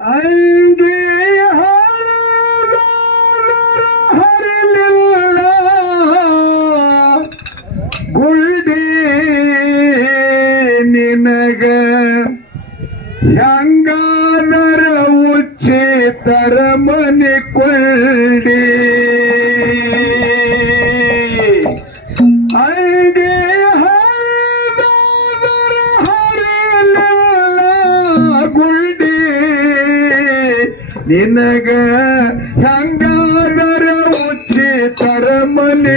I ನಿನಗ ಹಂಗಾದರ ಉಚ್ಚಿ ತರಮನಿ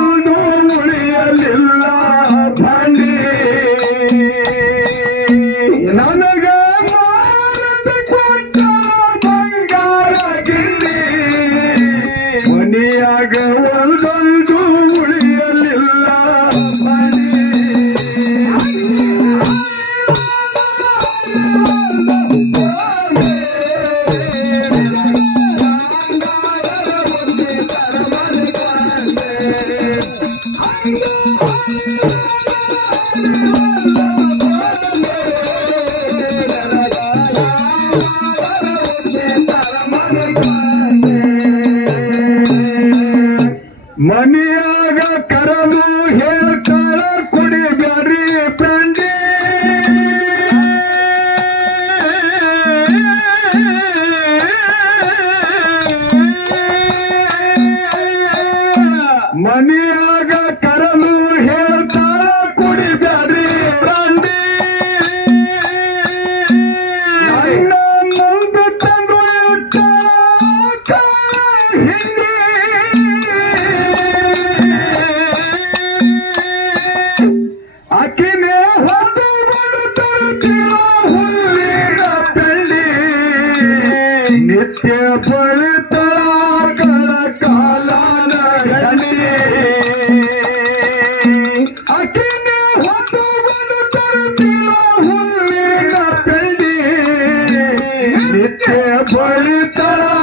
Twenty-three.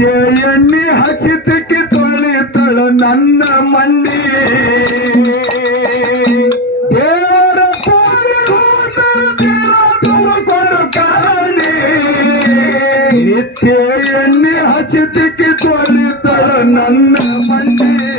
ಎಣ್ಣೆ ಹಸಿತಕ್ಕೆ ತೊಳಿತಳು ನನ್ನ ಮಣ್ಣಿ. ದೇವರ ತುಂಬಿಕೊಂಡು ಕಾಣಿ ನಿತ್ಯ ಎಣ್ಣೆ ಹಸಿತಕ್ಕೆ ತೊಳಿತಳು ನನ್ನ ಮಣ್ಣಿ.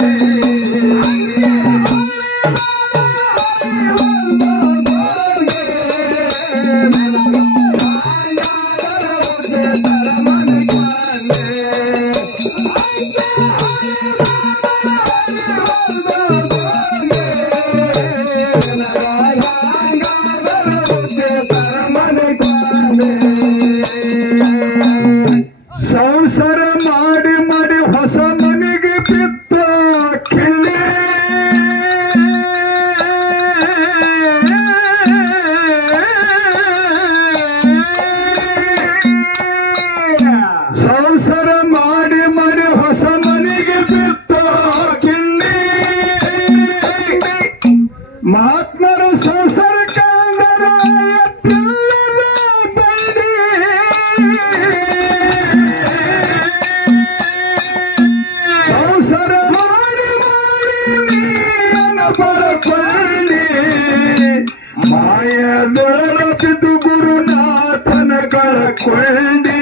ಪಡಕೊಳ್ಳಿ ಮಾಯದೊಳಪಿತು ಗುರುನಾಥನ ಕಳಕೊಳ್ಳಿ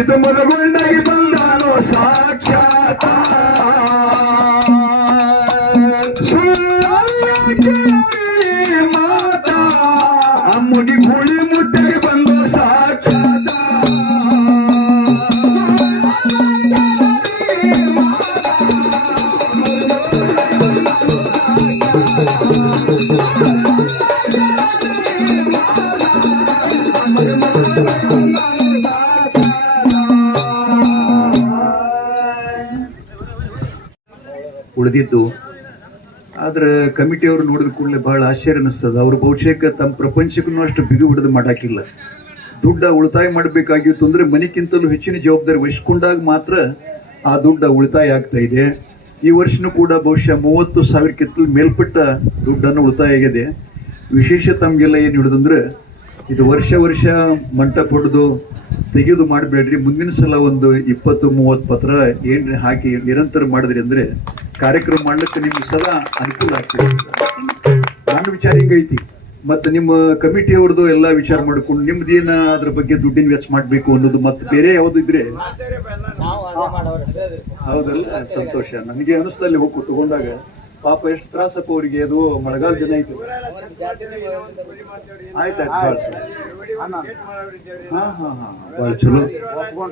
ಅಂಶಿತ ಮನಗೊಂಡಾಗಿ ಆದ್ರೆ ಕಮಿಟಿಯವರು ನೋಡಿದ ಕೂಡಲೇ ಬಹಳ ಆಶ್ಚರ್ಯ ಅನಿಸ್ತದ. ಅವರು ಬಹುಶೇಕ ತಮ್ಮ ಪ್ರಪಂಚಕ್ಕೂ ಅಷ್ಟು ಬಿಗಿ ಹಿಡಿದು ಮಾಡಾಕಿಲ್ಲ. ದುಡ್ಡ ಉಳಿತಾಯ ಮಾಡಬೇಕಾಗಿತ್ತು ಅಂದ್ರೆ ಮನೆಗಿಂತಲೂ ಹೆಚ್ಚಿನ ಜವಾಬ್ದಾರಿ ವಹಿಸ್ಕೊಂಡಾಗ ಮಾತ್ರ ಆ ದುಡ್ಡ ಉಳಿತಾಯ ಆಗ್ತಾ ಇದೆ. ಈ ವರ್ಷನೂ ಕೂಡ ಬಹುಶಃ ಮೂವತ್ತು ಸಾವಿರಕ್ಕಿಂತಲೂ ಮೇಲ್ಪಟ್ಟ ದುಡ್ಡನ್ನು ಉಳಿತಾಯ ಆಗಿದೆ. ವಿಶೇಷ ತಮಗೆಲ್ಲ ಏನು ಹಿಡಿದಂದ್ರೆ ಇದು ವರ್ಷ ವರ್ಷ ಮಂಟಪ ಹೊಡೆದು ತೆಗೆದು ಮಾಡಬೇಡ್ರಿ. ಮುಂದಿನ ಸಲ ಒಂದು ಇಪ್ಪತ್ತು ಮೂವತ್ತು ಪತ್ರ ಏನು ಹಾಕಿ ನಿರಂತರ ಮಾಡಿದ್ರಿ ಅಂದರೆ ಕಾರ್ಯಕ್ರಮ ಮಾಡಲಿಕ್ಕೆ ನಿಮ್ಗೆ ಸದಾ ಅನುಕೂಲ ಆಗ್ತದೆ. ನನ್ನ ವಿಚಾರ ಹಿಂಗೈತಿ. ಮತ್ತು ನಿಮ್ಮ ಕಮಿಟಿಯವ್ರದ್ದು ಎಲ್ಲ ವಿಚಾರ ಮಾಡ್ಕೊಂಡು ನಿಮ್ದೇನ ಅದ್ರ ಬಗ್ಗೆ ದುಡ್ಡಿನ ವೆಚ್ಚ ಮಾಡಬೇಕು ಅನ್ನೋದು ಮತ್ತು ಬೇರೆ ಯಾವುದು ಇದ್ರೆ? ಹೌದಲ್ಲ? ಸಂತೋಷ. ನನಗೆ ಅನಿಸ್ತಲ್ಲಿ ಹೋಗಿ ತಗೊಂಡಾಗ. ಪಾಪ ಎಷ್ಟು ತ್ರಾಸಪ್ಪ ಅವರಿಗೆ, ಅದು ಮಳೆಗಾಲ ದಿನ ಐತೆ. ಆಯ್ತಾಯ್ತು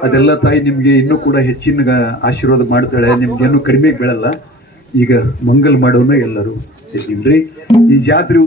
ಅದೆಲ್ಲ ತಾಯಿ ನಿಮ್ಗೆ ಇನ್ನೂ ಕೂಡ ಹೆಚ್ಚಿನ ಆಶೀರ್ವಾದ ಮಾಡ್ತಾಳೆ. ನಿಮ್ಗೆ ಇನ್ನೂ ಕಡಿಮೆ ಬೀಳಲ್ಲ. ಈಗ ಮಂಗಲ್ ಮಾಡೋನ ಎಲ್ಲರೂ. ಈ ಜಾತ್ರೆ